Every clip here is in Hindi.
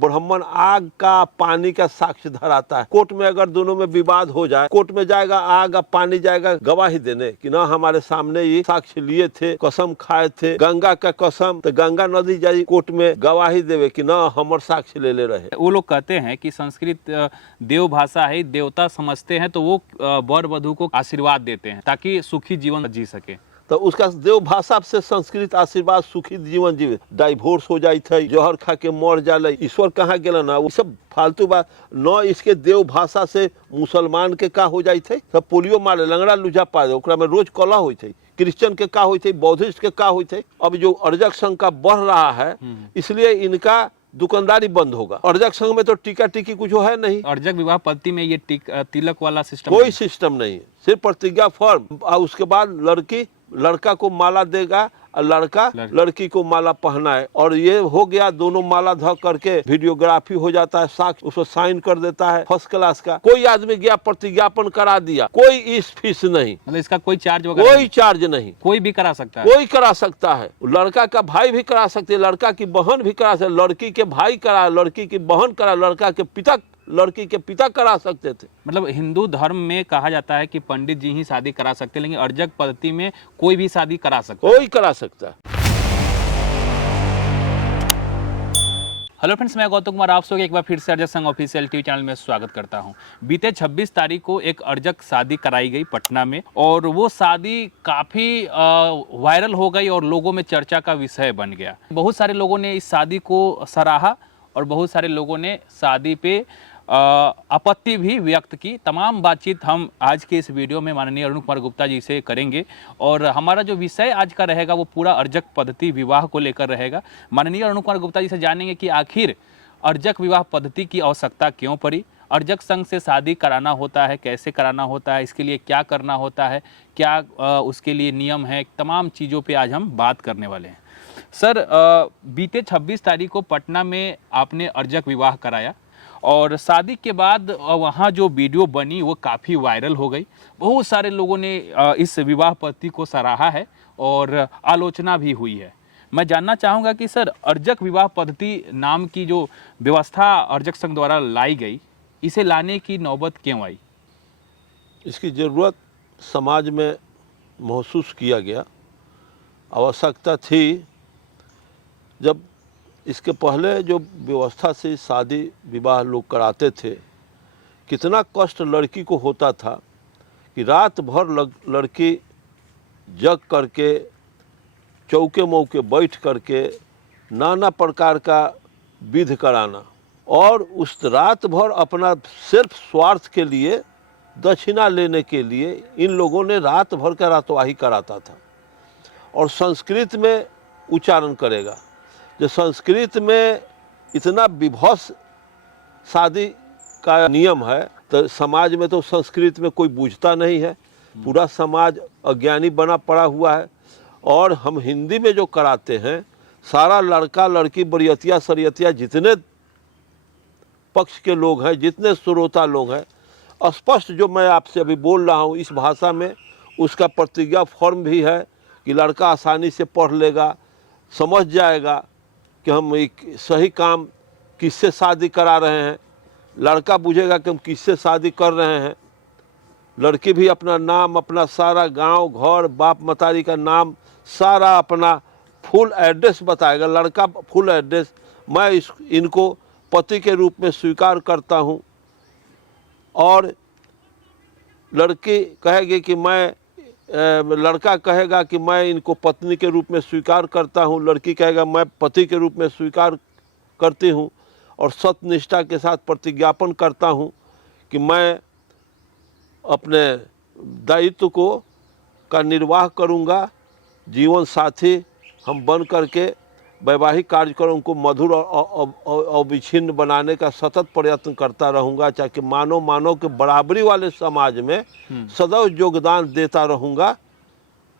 ब्राह्मण आग का पानी का साक्ष्य धराता है। कोर्ट में अगर दोनों में विवाद हो जाए, कोर्ट में जाएगा आग, पानी जाएगा गवाही देने कि ना हमारे सामने ये साक्ष्य लिए थे, कसम खाए थे, गंगा का कसम, तो गंगा नदी जाए कोर्ट में गवाही देवे कि ना हमर साक्ष्य ले रहे। वो लोग कहते हैं कि संस्कृत देव भाषा है, देवता समझते हैं, तो वो वर वधु को आशीर्वाद देते हैं ताकि सुखी जीवन जी सके। तो उसका देव भाषा से संस्कृत आशीर्वाद सुखी जीवन जीवे। डाइवोर्स हो जाए थे, जहर खा के मर जाए, ईश्वर कहाँ गेला ना, वो सब फालतू बात न। इसके देव भाषा से मुसलमान के का हो जाए थे, सब पोलियो मारे, लंगड़ा लुझा पा दे, ओकरा में रोज कला हुई थे। क्रिश्चियन के का हुई थे, बौद्धिस्ट के का हुई थे। अब जो अर्जक संघ का बढ़ रहा है, इसलिए इनका दुकानदारी बंद होगा। अर्जक संघ में तो टीका टीकी कुछ है नहीं। अर्जक विवाह पद्धति में ये तिलक वाला सिस्टम कोई सिस्टम नहीं है, सिर्फ प्रतिज्ञा फॉर्म। और उसके बाद लड़की लड़का को माला देगा और लड़का लड़की को माला पहनाए, और ये हो गया। दोनों माला ध करके वीडियोग्राफी हो जाता है, साक्ष्य उसको साइन कर देता है, फर्स्ट क्लास का। कोई आदमी गया प्रतिज्ञापन करा दिया, कोई इस फीस नहीं, मतलब इसका कोई चार्ज वगैरह कोई चार्ज नहीं, कोई भी करा सकता है। कोई करा सकता है। लड़का का भाई भी करा सकते, लड़का की बहन भी करा सकते, लड़की के भाई करा, लड़की की बहन करा, लड़का के पिता, लड़की के पिता करा सकते थे। मतलब हिंदू धर्म में कहा जाता है कि पंडित जी ही शादी करा सकते हैं, लेकिन अर्जक पद्धति में कोई भी शादी करा सकता है। कोई करा सकता है। हेलो फ्रेंड्स, मैं गौतम कुमार आप सबको एक बार फिर से अर्जक संघ ऑफिशियल टीवी चैनल में स्वागत करता हूं। बीते 26 तारीख को एक अर्जक शादी कराई गई पटना में, और वो शादी काफ़ी वायरल हो गई और लोगों में चर्चा का विषय बन गया। बहुत सारे लोगों ने इस शादी को सराहा और बहुत सारे लोगों ने शादी पे आपत्ति भी व्यक्त की। तमाम बातचीत हम आज के इस वीडियो में माननीय अरुण कुमार गुप्ता जी से करेंगे, और हमारा जो विषय आज का रहेगा वो पूरा अर्जक पद्धति विवाह को लेकर रहेगा। माननीय अरुण कुमार गुप्ता जी से जानेंगे कि आखिर अर्जक विवाह पद्धति की आवश्यकता क्यों पड़ी, अर्जक संघ से शादी कराना होता है, कैसे कराना होता है, इसके लिए क्या करना होता है, क्या उसके लिए नियम है, तमाम चीज़ों पर आज हम बात करने वाले हैं। सर, बीते 26 तारीख को पटना में आपने अर्जक विवाह कराया, और शादी के बाद वहाँ जो वीडियो बनी वो काफ़ी वायरल हो गई। बहुत सारे लोगों ने इस विवाह पद्धति को सराहा है और आलोचना भी हुई है। मैं जानना चाहूँगा कि सर, अर्जक विवाह पद्धति नाम की जो व्यवस्था अर्जक संघ द्वारा लाई गई, इसे लाने की नौबत क्यों आई? इसकी ज़रूरत समाज में महसूस किया गया, आवश्यकता थी। जब इसके पहले जो व्यवस्था से शादी विवाह लोग कराते थे, कितना कष्ट लड़की को होता था कि रात भर लड़की जग करके चौके मौके बैठ करके नाना प्रकार का विध कराना, और उस रात भर अपना सिर्फ स्वार्थ के लिए, दक्षिणा लेने के लिए इन लोगों ने रात भर का रातवाही कराता था। और संस्कृत में उच्चारण करेगा, जो संस्कृत में इतना विभत्स शादी का नियम है, तो समाज में तो संस्कृत में कोई बूझता नहीं है, पूरा समाज अज्ञानी बना पड़ा हुआ है। और हम हिंदी में जो कराते हैं, सारा लड़का लड़की बरियतिया सरियतिया जितने पक्ष के लोग हैं, जितने श्रोता लोग हैं, स्पष्ट जो मैं आपसे अभी बोल रहा हूँ इस भाषा में, उसका प्रतिज्ञा फॉर्म भी है कि लड़का आसानी से पढ़ लेगा, समझ जाएगा कि हम एक सही काम किससे शादी करा रहे हैं। लड़का बुझेगा कि हम किससे शादी कर रहे हैं। लड़की भी अपना नाम, अपना सारा गांव घर बाप मतारी का नाम, सारा अपना फुल एड्रेस बताएगा। लड़का फुल एड्रेस, मैं इनको पति के रूप में स्वीकार करता हूं, और लड़की कहेगी कि मैं, लड़का कहेगा कि मैं इनको पत्नी के रूप में स्वीकार करता हूं, लड़की कहेगा मैं पति के रूप में स्वीकार करती हूं, और सत्यनिष्ठा के साथ प्रतिज्ञापन करता हूं कि मैं अपने दायित्व को का निर्वाह करूंगा, जीवन साथी हम बन करके वैवाहिक कार्यक्रम को मधुर और अविच्छिन्न बनाने का सतत प्रयत्न करता रहूंगा, चाहे मानव के बराबरी वाले समाज में सदैव योगदान देता रहूंगा।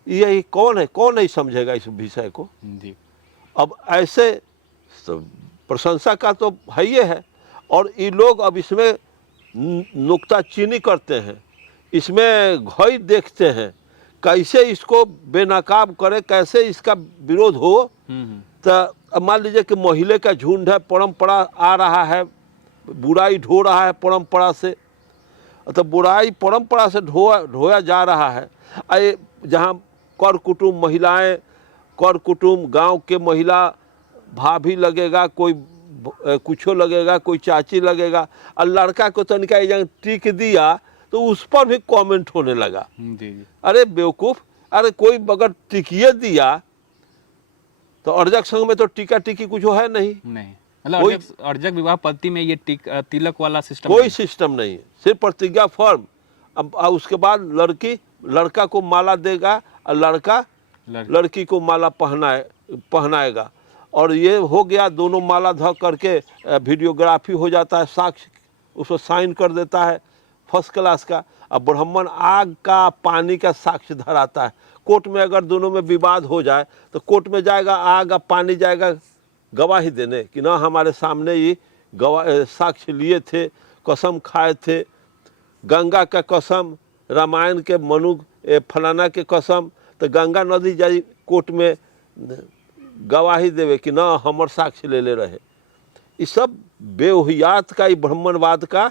यही कौन है, कौन नहीं समझेगा इस विषय को जी। अब ऐसे प्रशंसा का तो है ही है, और ये लोग अब इसमें नुक्ताचीनी करते हैं, इसमें घोई देखते हैं, कैसे इसको बेनकाब करे, कैसे इसका विरोध हो। तो अब मान लीजिए कि मोहिले का झुंड है, परंपरा आ रहा है, बुराई ढो रहा है परंपरा से, तो बुराई परंपरा से ढोया जा रहा है। आए जहाँ कर कुटुंब महिलाएं, कर कुटुंब गांव के महिला भाभी लगेगा, कोई कुछो लगेगा, कोई चाची लगेगा, और लड़का को तो इनका जगह टिक दिया तो उस पर भी कमेंट होने लगा। जी। अरे बेवकूफ़, अरे कोई अगर टिकिए दिया तो अर्जक संघ में तो टीका टिकी कुछ है नहीं। मतलब अर्जक विवाह पद्धति में ये तिलक वाला सिस्टम कोई सिस्टम नहीं है, सिर्फ प्रतिज्ञा फॉर्म। अब उसके बाद लड़की लड़का को माला देगा और लड़का लड़की को माला पहनाएगा, और ये हो गया। दोनों माला ध करके वीडियोग्राफी हो जाता है, साक्ष्य उसको साइन कर देता है फर्स्ट क्लास का। अब ब्राह्मण आग का पानी का साक्ष्य धराता है। कोर्ट में अगर दोनों में विवाद हो जाए तो कोर्ट में जाएगा, आग और पानी जाएगा गवाही देने कि ना हमारे सामने ये साक्ष्य लिए थे, कसम खाए थे, गंगा का कसम, रामायण के मनु फलाना के कसम, तो गंगा नदी जाई कोर्ट में गवाही देवे कि ना हमर साक्ष्य ले रहे। ये सब बेहुयात का, ये ब्राह्मणवाद का,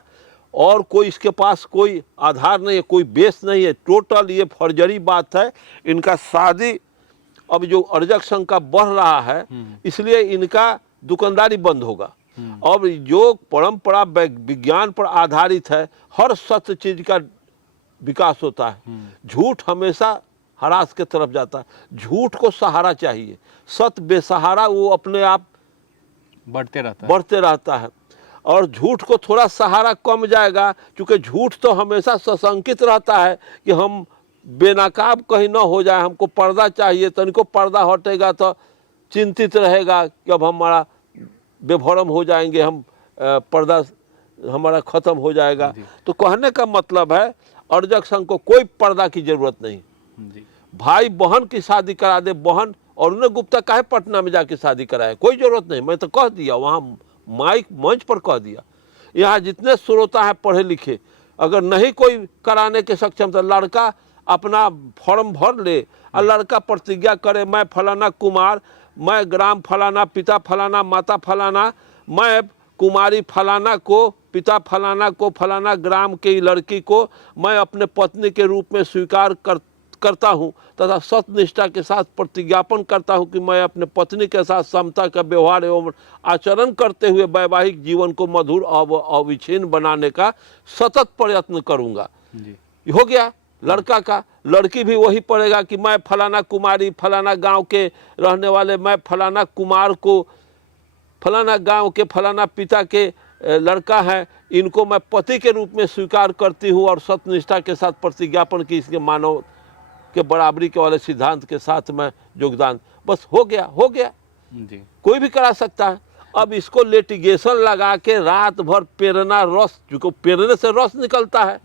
और कोई इसके पास कोई आधार नहीं है, कोई बेस नहीं है, टोटल ये फर्जरी बात है। इनका शादी अब जो अर्जक संघ का बढ़ रहा है, इसलिए इनका दुकानदारी बंद होगा। अब जो परंपरा विज्ञान पर आधारित है, हर सत्य चीज का विकास होता है। झूठ हमेशा हरास के तरफ जाता है, झूठ को सहारा चाहिए, सत्य बेसहारा वो अपने आप बढ़ते रहता है। और झूठ को थोड़ा सहारा कम जाएगा, क्योंकि झूठ तो हमेशा सशंकित रहता है कि हम बेनकाब कहीं ना हो जाए, हमको पर्दा चाहिए, तो इनको पर्दा हटेगा तो चिंतित रहेगा कि अब हमारा बेभरम हो जाएंगे, हम पर्दा हमारा ख़त्म हो जाएगा। तो कहने का मतलब है अर्जक संघ को कोई पर्दा की जरूरत नहीं। भाई बहन की शादी करा दे, बहन, और उन्हें गुप्ता काहे पटना में जाके शादी कराए, कोई जरूरत नहीं। मैं तो कह दिया, वहाँ माइक मंच पर कह दिया। यहाँ जितने श्रोता हैं पढ़े लिखे, अगर नहीं कोई कराने के सक्षम तो लड़का अपना फॉर्म भर ले और लड़का प्रतिज्ञा करे, मैं फलाना कुमार, मैं ग्राम फलाना, पिता फलाना, माता फलाना, मैं कुमारी फलाना को, पिता फलाना को, फलाना ग्राम की लड़की को मैं अपने पत्नी के रूप में स्वीकार करता हूँ तथा सत्यनिष्ठा के साथ प्रतिज्ञापन करता हूँ कि मैं अपने पत्नी के साथ समता का व्यवहार एवं आचरण करते हुए वैवाहिक जीवन को मधुर अविच्छिन्न बनाने का सतत प्रयत्न करूँगा। हो गया लड़का का। लड़की भी वही पढ़ेगा कि मैं फलाना कुमारी, फलाना गांव के रहने वाले, मैं फलाना कुमार को, फलाना गांव के फलाना पिता के लड़का है, इनको मैं पति के रूप में स्वीकार करती हूँ और सत्यनिष्ठा के साथ प्रतिज्ञापन की इसके मानव के बराबरी के वाले सिद्धांत के साथ मैं योगदान। बस हो गया, हो गया जी। कोई भी करा सकता है। अब इसको लिटिगेशन लगा के रात भर पेरना, रस, जो पेरने से रस निकलता है,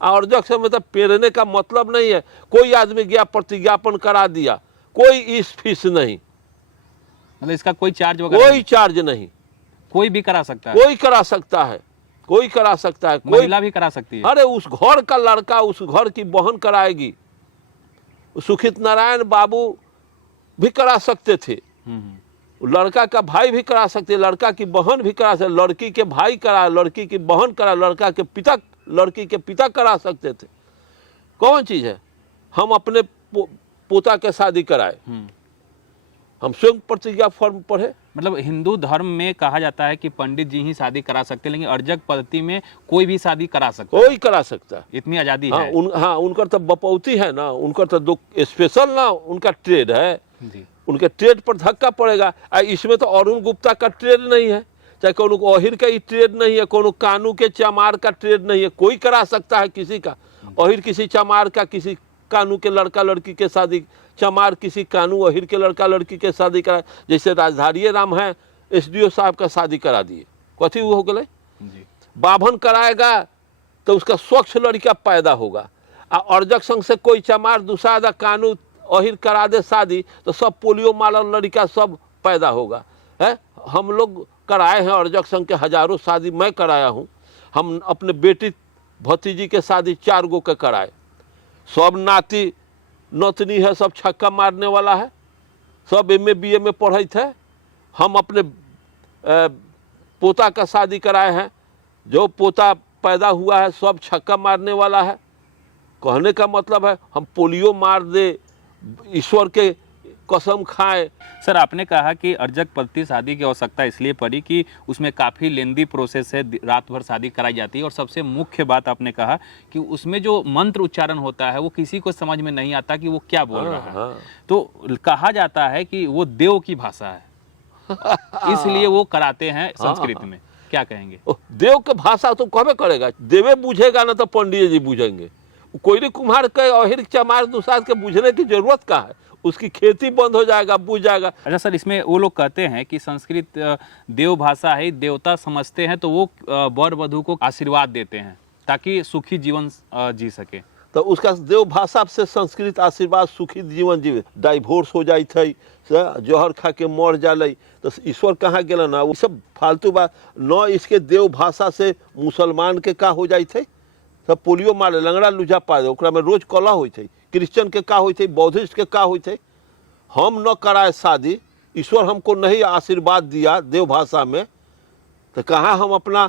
और अर्जक में तो पेरने का मतलब नहीं है। कोई आदमी गया प्रतिज्ञापन करा दिया, कोई इस फीस नहीं, मतलब इसका कोई चार्ज वगैरह, कोई चार्ज नहीं, कोई भी करा सकता है, कोई करा सकता है, कोई करा सकता है, कोई महिला भी करा सकती है। अरे उस घर का लड़का उस घर की बहन कराएगी, सुखित नारायण बाबू भी करा सकते थे, लड़का का भाई भी करा सकते, लड़का की बहन भी करा सकते, लड़की के भाई करा, लड़की की बहन करा, लड़का के पिता, लड़की के पिता करा सकते थे। कौन चीज है हम अपने पोता के शादी कराए, हम स्वयं प्रतिज्ञा फॉर्म पढ़े। मतलब हिंदू धर्म में कहा जाता है कि पंडित जी ही शादी करा सकते हैं, लेकिन अर्जक पद्धति में कोई भी शादी करा सकता है, कोई करा सकता है, इतनी आजादी हाँ, है। हाँ उनका तो बपौती है ना, उनका तो दो स्पेशल ना उनका ट्रेड है जी। उनके ट्रेड पर धक्का पड़ेगा। इसमें तो अरुण गुप्ता का ट्रेड नहीं है, चाहे कोनो अहिर का ही ट्रेड नहीं है, कोनो कानू के चमार का ट्रेड नहीं है, कोई करा सकता है किसी का। अहिर किसी चमार का, किसी कानू के लड़का लड़की के शादी, चमार किसी कानू अहिर के लड़का लड़की के शादी करा। जैसे राजधारी राम है, SDO साहब का शादी करा दिए, कथी हो गए, बाभन कराएगा तो उसका स्वच्छ लड़का पैदा होगा। अर्जक संघ से कोई चमार दुसादा कानू अहिर करा दे शादी तो सब पोलियो माला लड़का सब पैदा होगा। है हम लोग कराए हैं अर्जक संघ के हजारों शादी, मैं कराया हूँ। हम अपने बेटी भतीजी के शादी 4 गो के कराए, सब नाती नतनी है, सब छक्का मारने वाला है, सब MA BA में पढ़े थे, हम अपने पोता का शादी कराए हैं, जो पोता पैदा हुआ है सब छक्का मारने वाला है। कहने का मतलब है हम पोलियो मार दे, ईश्वर के कसम खाए। सर, आपने कहा कि अर्जक पद्धति शादी की आवश्यकता इसलिए पड़ी कि उसमें काफ़ी लेंदी प्रोसेस है, रात भर शादी कराई जाती है, और सबसे मुख्य बात आपने कहा कि उसमें जो मंत्र उच्चारण होता है वो किसी को समझ में नहीं आता कि वो क्या बोल रहा है। तो कहा जाता है कि वो देव की भाषा है, इसलिए वो कराते हैं संस्कृत में। क्या कहेंगे? देव के भाषा तो कहबे करेगा, देवे बुझेगा ना तो पंडित जी बुझेंगे। कोयरी कुम्हार के अहिर चमार दुसाद के बुझने की जरूरत का है, उसकी खेती बंद हो जाएगा, बुझ जाएगा। अच्छा सर, इसमें वो लोग कहते हैं कि संस्कृत देव भाषा है, देवता समझते हैं, तो वो वर वधु को आशीर्वाद देते हैं ताकि सुखी जीवन जी सके। तो उसका देव भाषा से संस्कृत आशीर्वाद सुखी जीवन जीवे। डाइवोर्स हो जाए थे, जहर खा के मर जाले, तो ईश्वर कहाँ गेल ना, वो सब फालतू बात न। इसके देव भाषा से मुसलमान के का हो जाए थे, सब पोलियो मारे, लंगड़ा लुझा पा दे, ओकरा में रोज कलह होई थे। क्रिश्चियन के का होई थे, बौद्धिस्ट के का होई थे। हम न कराए शादी, ईश्वर हमको नहीं आशीर्वाद दिया देव भाषा में, तो कहाँ हम अपना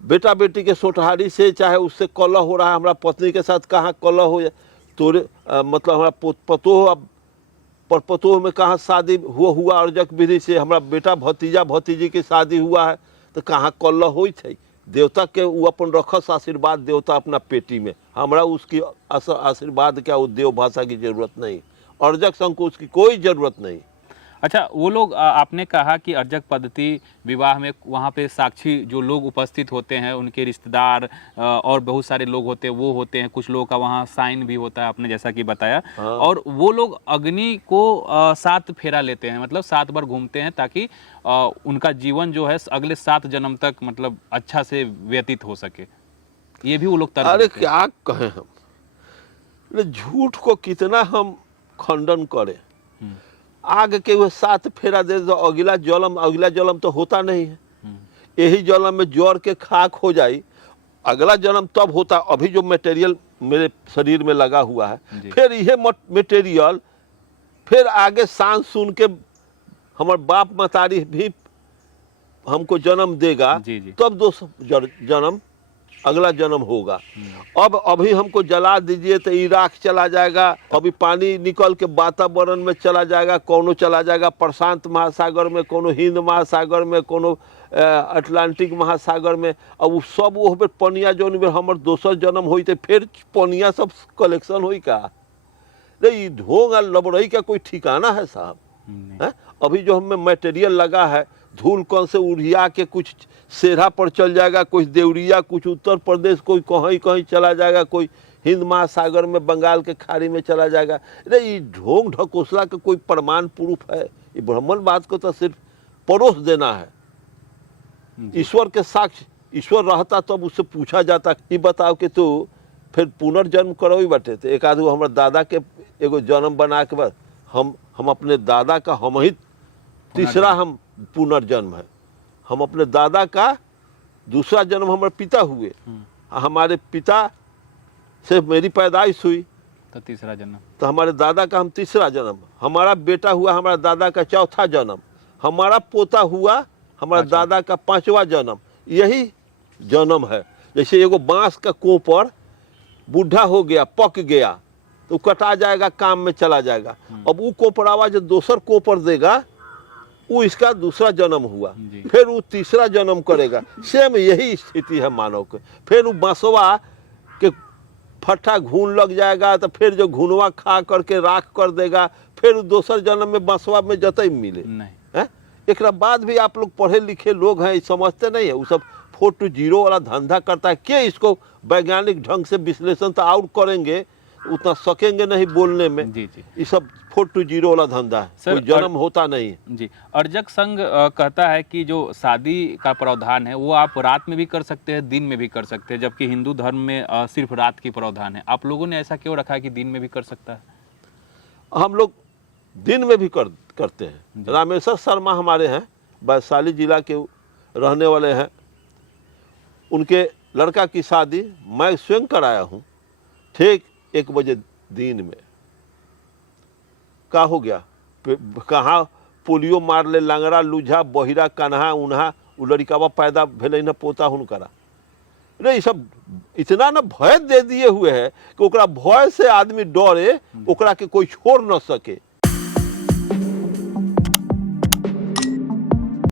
बेटा बेटी के सोटहारी से, चाहे उससे कलह हो रहा है, हमारा पत्नी के साथ कहाँ कलह हो जाए, तोरे मतलब हमारा पतोह पर पतोह में कहाँ शादी हुआ अर्जक विधि से, हमारा बेटा भतीजा भतीजी की शादी हुआ है, तो कहाँ कलह हो थे। देवता के वो अपन रखस आशीर्वाद, देवता अपना पेटी में, हमरा उसकी आशीर्वाद क्या, वो देव भाषा की जरूरत नहीं, अर्जक संघ को उसकी कोई जरूरत नहीं। अच्छा, वो लोग आपने कहा कि अर्जक पद्धति विवाह में वहाँ पे साक्षी जो लोग उपस्थित होते हैं, उनके रिश्तेदार और बहुत सारे लोग होते हैं, वो होते हैं, कुछ लोगों का वहाँ साइन भी होता है, आपने जैसा कि बताया। हाँ। और वो लोग अग्नि को 7 फेरा लेते हैं, मतलब 7 बार घूमते हैं, ताकि उनका जीवन जो है अगले 7 जन्म तक मतलब अच्छा से व्यतीत हो सके। ये भी वो लोग तर्क अरे देते हैं। क्या कहें हम, झूठ को कितना हम खंडन करें। आग के वो 7 फेरा दे तो अगला जन्म तो होता नहीं है। यही जन्म में ज्वर के खाक हो जाए, अगला जन्म तब होता। अभी जो मटेरियल मेरे शरीर में लगा हुआ है, फिर यह मटेरियल फिर आगे सांस सुन के हमारे बाप मतारी भी हमको जन्म देगा, तब 2 जन्म अगला जन्म होगा। अब अभी हमको जला दीजिए तो इराक चला जाएगा, अभी पानी निकल के वातावरण में चला जाएगा, कोनो चला जाएगा प्रशांत महासागर में, कोनो हिंद महासागर में, कोनो अटलांटिक महासागर में। अब वो सब वो पनिया जो हमारे दोसर जन्म हुई थे, फिर पनिया सब कलेक्शन हुई का। नहीं, ढोंग और लबड़ई का कोई ठिकाना है साहब? है अभी जो हमें मटेरियल लगा है, धूल कौन से उड़िया के कुछ सेरा पर चल जाएगा, कुछ देवरिया, कुछ उत्तर प्रदेश, कोई कहीं कहीं चला जाएगा, कोई हिंद महासागर में, बंगाल के खाड़ी में चला जाएगा। अरे ये ढोंग ढकोसला का कोई प्रमाण प्रूफ है? ये ब्राह्मण बात को तो सिर्फ परोस देना है। ईश्वर के साक्ष्य, ईश्वर रहता तब उससे पूछा जाता कि बताओ कि तू फिर पुनर्जन्म करो ही बटे। तो एक आदमी हमारे दादा के एगो जन्म बना के बाद हम अपने दादा का हम ही तीसरा हम पुनर्जन्म है। हम अपने दादा का दूसरा जन्म हमारे पिता हुए, हमारे पिता से मेरी पैदाइश हुई तो तीसरा जन्म, तो हमारे दादा का हम तीसरा जन्म, हमारा बेटा हुआ हमारा दादा का चौथा जन्म, हमारा पोता हुआ हमारा दादा का 5वां जन्म। यही जन्म है। जैसे एगो बांस का कोपर बूढ़ा हो गया, पक गया, तो कटा जाएगा, काम में चला जाएगा। अब वो कोपरावा जो दूसर कोपर देगा, वो इसका दूसरा जन्म हुआ, फिर वो तीसरा जन्म करेगा। सेम यही स्थिति है मानव के। फिर वो बांसवा के फट्टा घून लग जाएगा, तो फिर जो घुनवा खा करके राख कर देगा, फिर दूसर जन्म में बांसवा में जतई मिले है। एक बाद भी आप लोग पढ़े लिखे लोग हैं, समझते नहीं है। वो सब 4 to 0 वाला धंधा करता है। क्या इसको वैज्ञानिक ढंग से विश्लेषण तो और करेंगे, उतना सकेंगे नहीं बोलने में। ये सब 4 to 0 वाला धंधा है, कोई जन्म होता नहीं है। जी, अर्जक संघ कहता है कि जो शादी का प्रावधान है वो आप रात में भी कर सकते हैं, दिन में भी कर सकते हैं, जबकि हिंदू धर्म में सिर्फ रात की प्रावधान है। आप लोगों ने ऐसा क्यों रखा है कि दिन में भी कर सकता है? हम लोग दिन में भी करते हैं। रामेश्वर शर्मा हमारे हैं, वैशाली जिला के रहने वाले हैं। उनके लड़का की शादी मैं स्वयं कराया हूँ, ठीक 1 बजे दिन में। का हो गया, कहाँ पोलियो मार ले, लांगड़ा लूझा बहिरा कान्हा उन्हा उ लड़िकावा पैदा भेले न पोता हुनकरा। रे ये सब इतना न भय दे दिए हुए है कि ओकरा भय से आदमी डरे, ओकरा के कोई छोड़ न सके।